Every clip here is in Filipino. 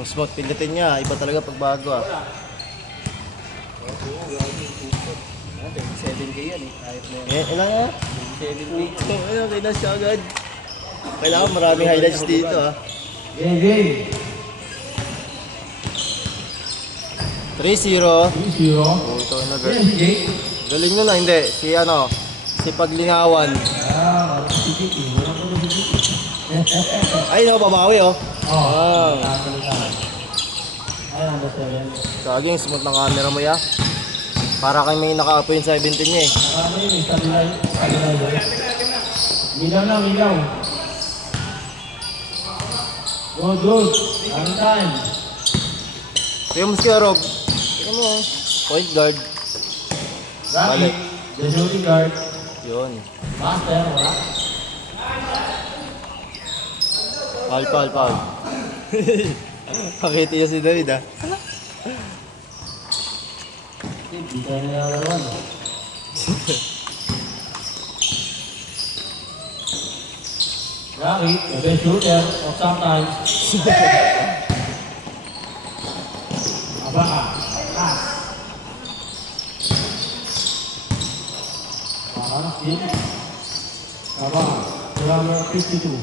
Ang smooth, pindutin niya. Iba talaga pagbago ah. 7K yan eh. Kahit na Eh, ilan nga? 7K. Ito, ayun, highlights ka agad. Kailangan maraming highlights dito ah. Game. 3-0. 3-0. Oh, ito na girl. Galing nyo na, hindi. Si ano, si Paglingawan. Ah, masisipin. Wala ko masisipin. Ay, no, babawi oh. Oh, ay, number 7. Saging, smooth ng camera mo ya. Para kay may naka-apo yung 17 niya eh. Marami yun, stabilizer. Milaw na, milaw. Good. Ang time. Kaya mo siya, Rob. Tingnan mo oh. Point guard. Balik. The shooting guard. Yun. Master, wala. Foul. Pakiti niya si David ah. Hindi tayo nilalawan. Rocky, the best shooter of sometimes. Abaka, pass. Parang steal. Abaka, number 52.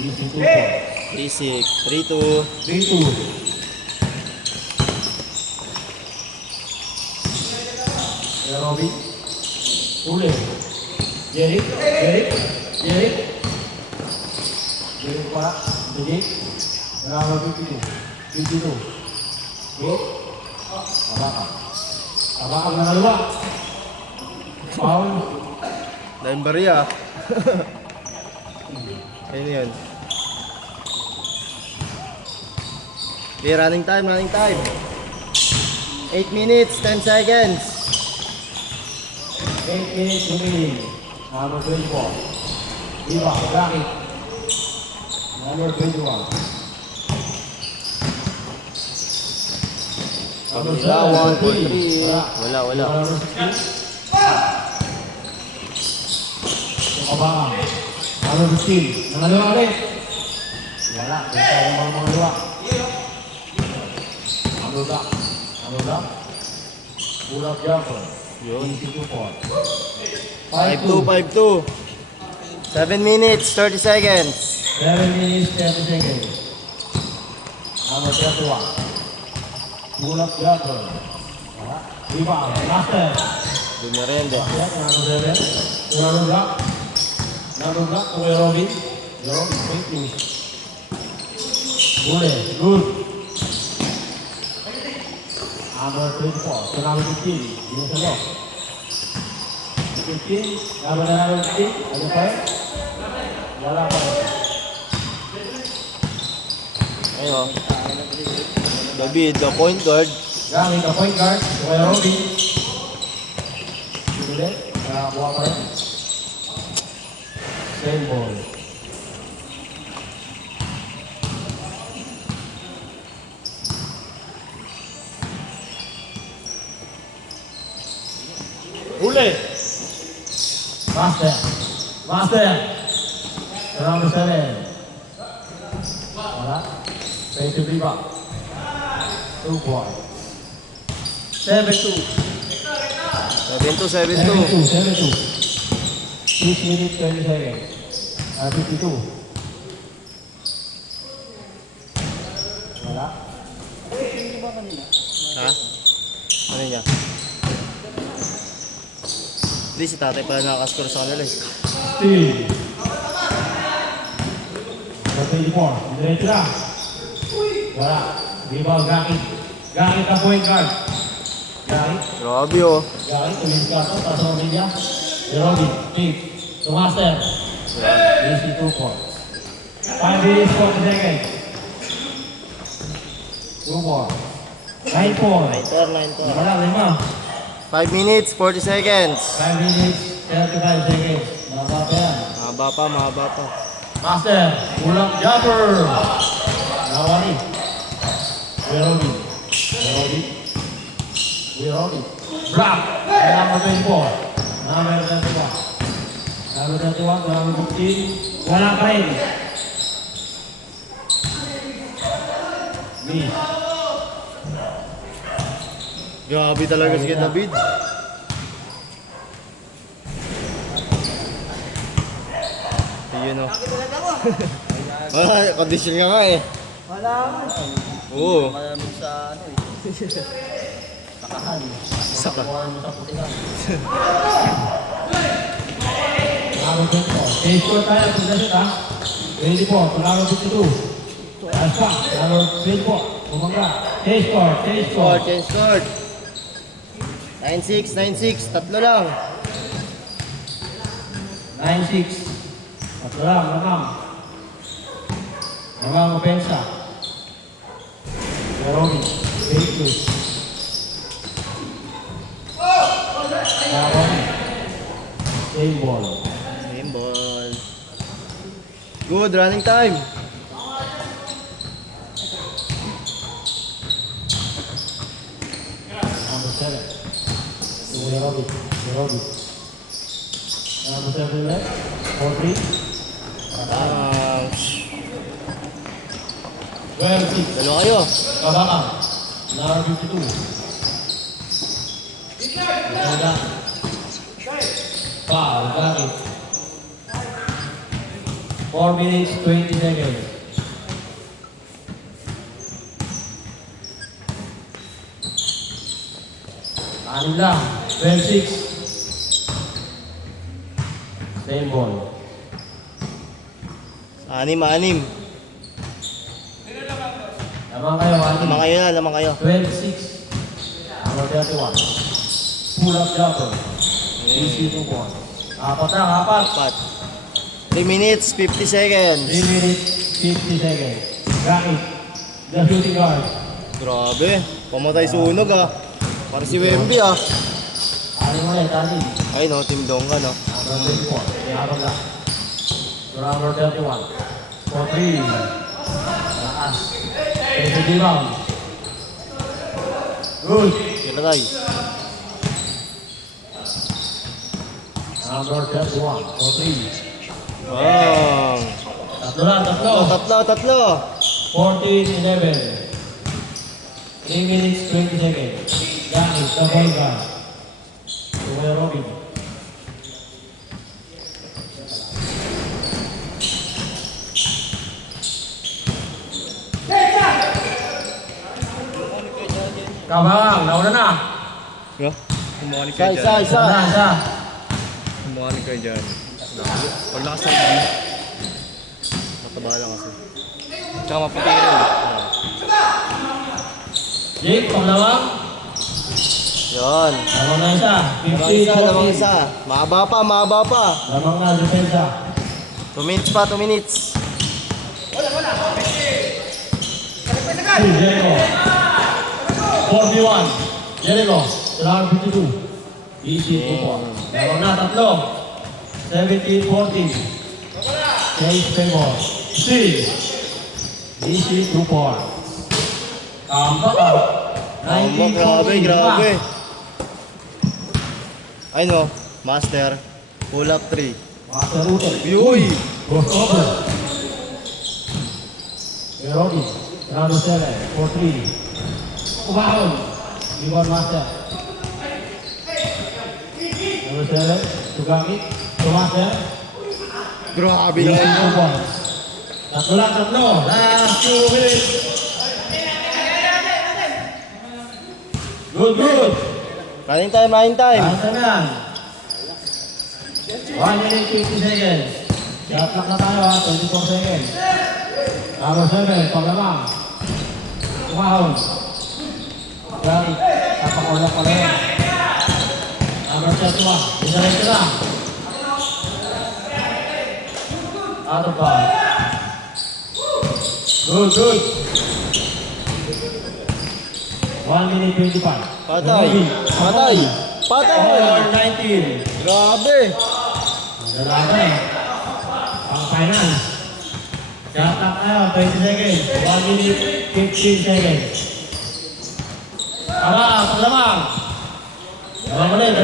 Easy 2 points. Basic. 3-2. 3-2. Robin, Ule, Jerick para, Jerick, number 52, hit, Abaka na dalawa, foul, Dahil bariya. Ayun yun. Okay, running time. 8 minutes, 10 seconds. 8 minutes remaining, number 24, Iba, Rocky, number 21, number 7, Wala. Abang, number 15, nangalawa ulit. Wala, basta yung mga luwa. Number Ulap Jumper. Yun. 5-2. 5-2. 7 minutes, 30 seconds. 7 minutes, 30 seconds. Number 31. Ulap Jumper. Iba, Master. Doon na rin. Number 7. Number Black, Kuya Robin. Thank you. Good. Number 24, so number 15, yun sa lock. 15, number 15, ano pa rin? Wala pa rin. Ayun. David, the point guard. Gamit ang point guard, Kuya Robin. Ulit, nakakuha pa rin. Same ball. Ule. Master. Number 7. Wala. Face to Biba. 2 points. 7-2. 7-2. 6 minutes 20 seconds. 52. Wala. Ha? Ano niya? Hindi, si tatay pala nakakaskor sa kanila eh. Steve. Number 24. Diretso na. Wala. Rebound, Gakit. Gakit ang point guard. Gakit. Grabe oh. Gakit, tulis ka ito. Tapos ang media. Robin. Steve. To Master. Easy 2 points. 5 minutes 40 seconds. 2 more. 9 points. 9-4. Wala, 5 minutes, 40 seconds. 5 minutes, 35 seconds. Mahaba pa yan. Mahaba pa. Master, Ulap Jumper. Nawari. Kuya Robin. Black. Number 24. Number 21. Number 15. Wala pa rin. Miss. Grabe talaga si David. Ayun o. Wala, condition ka nga eh. Wala nga. Oo. Malamig sa ano eh. Sakahan. Saka. Kukuha mo sa putikan. Number 24. Case score tayo. Possession ha. 24. Number 52. Alpha. Number 24. Bumangga. Case score. Case score. Change score. 9-6, 9-6. Tatlo lang. 9-6. Tatlo lang. Lamang. Lamang opensa. Jeromy. Fake loose. Jeromy. Same ball. Same ball. Good, running time. Number 7. To Jeromy. Jeromy. Number 7 left. 4-3. Well, 6. Dalawa kayo. Kabakang. Number 52. Maganda. Foul. Got it. 4 minutes, 20 seconds. Anim lang. 12-6. Same ball. Anim. Lamang kayo, anim. Lamang kayo na, lamang kayo. 12-6. Number 31. Pull up jumper. Easy to point. Apat lang, apat. 3 minutes, 50 seconds. 3 minutes, 50 seconds. Got it. The shooting guard. Grabe. Pamatay sunog ah. Para si Wemby ah. Ano mo na, Tani? Ay no, Team Dongga no. Number 24. Iharap lang. Number 31. For 3. Lakas. Defensive rebound. Good. Kira tayo. Number 31. For 3. Wow. Tatlo lang, tatlo. Tatlo. 14-11. 3 minutes, 20 seconds. Giannis, the ball guard. Kuya Robin. Kabang, nauna na. Yeah. Kumuha ni Isa. Isa. Kumuha ni Kuya Jan. Pag lakas ng game. Mataba lang kasi. Tsaka maputi rin. Jake, panglawang. Yan. Lamang na isa. Lamang 50-40. isa. Mahaba pa. Lamang na, depensa. 2 minutes pa, 2 minutes. Jericho. 41. Jericho. Lamang 52. Easy to point. Lamang na, tatlo. 17-14. Chase favor. Steal. Easy to point. Tamba ka. Grabe. Ay no, Master. Pull up 3. Master Rutel. Uy! Goes over. Jeromy. Round 7. For 3. Umahon. Rebound Master. Number 7. Sugami. To Master. Grabe Easy naman. 2 points. Tatlo lang, tatlo. Last 2 minutes. Good. Running time. Last time yan. 1 minute 50 seconds. Shot clock na tayo ha, 24 seconds. Number 7, paglamang. Umahon. Gary, napakulak pa rin. Number 31, isa na. Out of bounds. Good. 1 minute 25. Patay. Over 19. Grabe. Dalaga. Pang finance. Shot clock tayo, 20 seconds. 1 minute 15 seconds. Paglamang. Dalawa ulit,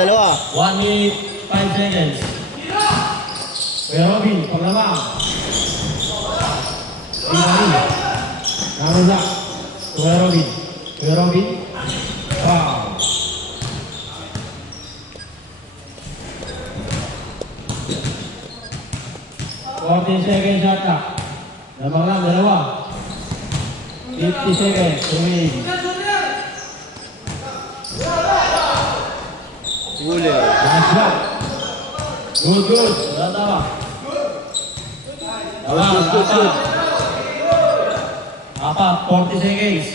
Dalawa. 1 minute 5 seconds. Kuya Robin, paglamang. Ibali. Naroon lang. Kuya Robin. Kuya Robin. Wow. Seconds shot clock. Lamang lang, dalawa. 50 seconds remaining. Huli. Last shot. Good, good. Tama. Good. Apat, 40 seconds.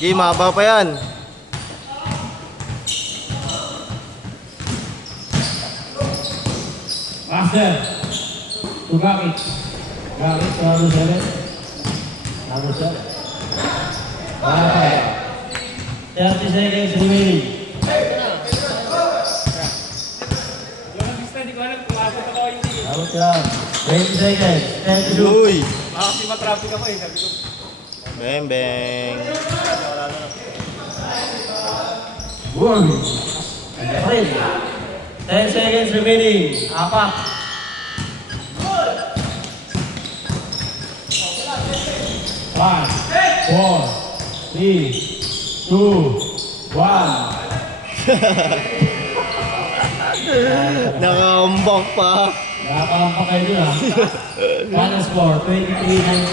Okay, mahaba pa yan. Master. To Gakit. Gakit, number 7. Number 7. 30 seconds remaining. Out yan. 20 seconds. 10 to shoot. Uy. Kasi matraffic ako eh. Sabi ko. Bang, bang. Good. Rin. 10 seconds remaining. Apat. 5, 4, 3, 2, 1. Nakaumbak pa. Nakakampa kayo dun ha. Final score, 23-19.